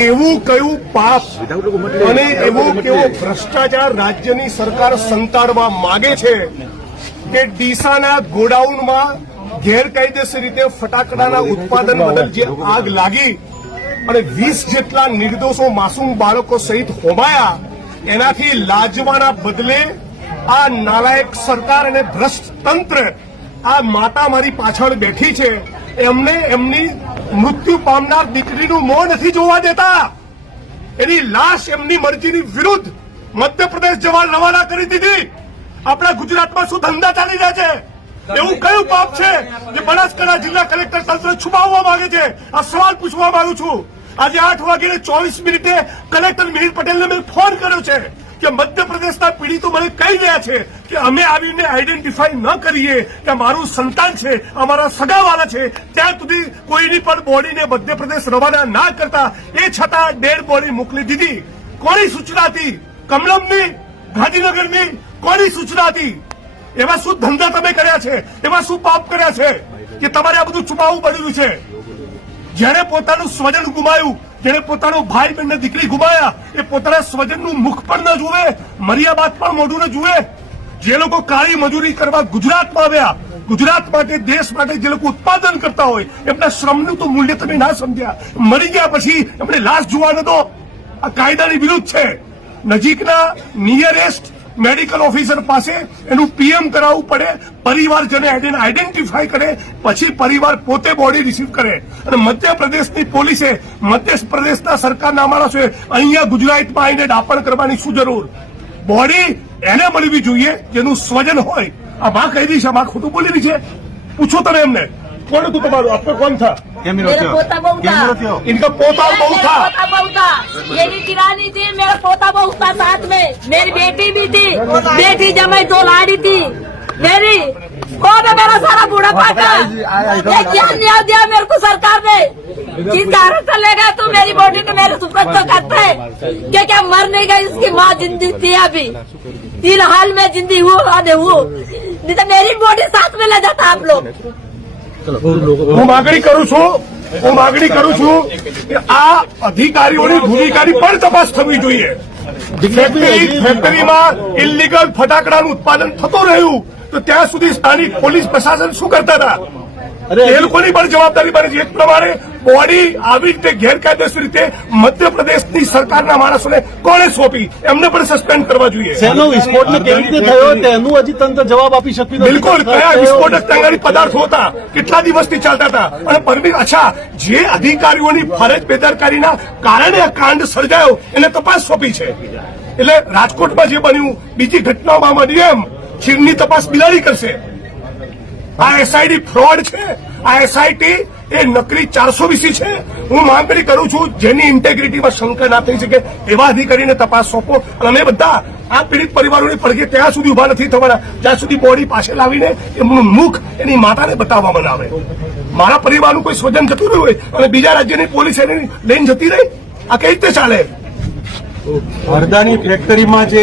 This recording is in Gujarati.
એવું કયું પાપ અને એવો કેવો ભ્રષ્ટાચાર રાજ્યની સરકાર સંતાડવા માંગે છે કે ડીસાના ગોડાઉનમાં ગેરકાયદેસર રીતે ફટાકડાના ઉત્પાદન બદલ જે આગ લાગી અને વીસ જેટલા નિર્દોષો માસૂમ બાળકો સહિત હોમાયા એનાથી લાજવાના બદલે આ નાલાયક સરકાર અને ભ્રષ્ટ તંત્ર આ માતા મારી પાછળ બેઠી છે. એમને એમની મૃત્યુ પામનાર દીકરીનું મોં નથી જોવા દેતા. એની લાશ એમની મરજીની વિરુદ્ધ મધ્યપ્રદેશ જવા રવાના કરી દીધી. આપણા ગુજરાતમાં શું ધંધા ચાલી રહ્યા છે? એવું કયું પાપ છે જે બનાસકાંઠા જિલ્લા કલેક્ટર તંત્ર છુપાવવા માંગે છે? આ સવાલ પૂછવા માંગુ છું. આજે આઠ વાગે ચોવીસ મિનિટે કલેક્ટર મિહિર પટેલને મેં ફોન કર્યો છે. કે મધ્યપ્રદેશના પીડિતો મને કહી રહ્યા છે કે અમે આવીને આઈડેન્ટિફાઈ ન કરીએ કે મારું સંતાન છે, અમારા સગાવાલા છે. ત્યાં સુધી કોઈની પણ બોડીને મધ્યપ્રદેશ રવાના ના કરતા. એ છતાં ડેડ બોડી મોકલી દીધી. કોની સૂચના હતી? કમલમની? ગાંધીનગરની? કોની સૂચના હતી? એવા શું ધંધા તમે કર્યા છે? એવા શું પાપ કર્યા છે? કે તમારે આ બધું છુપાવવું પડ્યું છે? જેણે પોતાનું સ્વજન ગુમાયું જેણે પોતાનો ભાઈ બહેન દીકરી ગુમાયા એ પોતાના સ્વજનનું મુખ પણ ન જુએ મર્યા પણ મોઢું ન જુએ. જે લોકો કાળી મજૂરી કરવા ગુજરાતમાં આવ્યા, ગુજરાત માટે, દેશ માટે જે લોકો ઉત્પાદન કરતા હોય, એમના શ્રમનું તો મૂલ્ય તમે ના સમજ્યા. મરી ગયા પછી એમને લાશ જોવા તો આ કાયદાની વિરુદ્ધ છે. નજીકના નિયરેસ્ટ મેડિકલ ઓફિસર પાસે એનું પીએમ કરાવવું પડે, પરિવારજને આઈડેન્ટિફાય કરે, પછી પરિવાર પોતે બોડી રિસીવ કરે. અને મધ્યપ્રદેશની પોલીસે મધ્યપ્રદેશના સરકારના માણસોએ અહીંયા ગુજરાતમાં આવીને ડાપણ કરવાની શું જરૂર? બોડી એને મળવી જોઈએ, જેનું સ્વજન હોય. આ માં કહી દઈશ છે, આ માં ખોટું બોલી છે. પૂછો તમે એમને. કોણ હતું તમારું? આપણે કોણ થા? કેમ मेरा पोता इनका पोता बहू था। पोता बहू था। ये भी किरानी थी मेरा पोता बहू था साथ में। मेरी बेटी भी थी। बेटी जमाई दो लाड़ी थी मेरी कौन है मेरा सारा बूढ़ा पाटा ये क्या न्याय दिया मेरे को सरकार ने? किस कारण से लेगा तो मेरी बॉडी ने मेरे सुखद तो करते है। क्या क्या मरने का इसकी माँ जिंदी थी अभी। फ़िलहाल में जिंदी हुआ नहीं तो मेरी बॉडी साथ में ले जाता आप लोग। હું માગણી કરું છું, હું માગણી કરું છું કે આ અધિકારીઓની ભૂમિકાની પણ તપાસ થવી જોઈએ. ફેક્ટરી ફેક્ટરીમાં ઇલીગલ ફટાકડાનું ઉત્પાદન થતું રહ્યું, તો ત્યાં સુધી સ્થાનિક પોલીસ પ્રશાસન શું કરતા હતા? એ લોકોની પણ જવાબદારી બને છે. એક પ્રમાણે બોડી આવી રીતે ગેરકાયદેસર રીતે મધ્યપ્રદેશની સરકારના માણસોને કોણે સોંપી? એમને પણ સસ્પેન્ડ કરવા જોઈએ. તેનો વિસ્ફોટ કેવી રીતે થયો? તેનું હજી તંત્ર જવાબ આપી શક્યું બિલકુલ. કયા વિસ્ફોટક તંગારી પદાર્થો હતા? કેટલા દિવસથી ચાલતા હતા? અને પરમી અચ્છા જે અધિકારીઓની ફરજ બેદરકારીના કારણે આ કાંડ સર્જાયો એને તપાસ સોંપી છે. એટલે રાજકોટમાં જે બન્યું બીજી ઘટનાઓમાં બન્યું એમ ચીનની તપાસ બિલાડી કરશે. આ એસઆઈટી ફ્રોડ છે. આ એસઆઈટી એ નકલી ચારસો વીસી છે. હું માંગણી કરું છું જેની ઇન્ટેગ્રિટીમાં શંકા ના થઈ શકે એવા અધિકારીને તપાસ સોંપો. અને અમે બધા આ પીડિત પરિવારોની પડઘે ત્યાં સુધી ઊભા નથી થવાના. જ્યાં સુધી બોડી પાસે લાવીને એમનું મુખ એની માતાને બતાવવામાં ના આવે મારા પરિવારનું કોઈ સ્વજન જતું રહ્યું હોય, અને બીજા રાજ્યની પોલીસ એને લઈને જતી રહી? આ કઈ રીતે ચાલે? હરદાની ફેક્ટરીમાં જે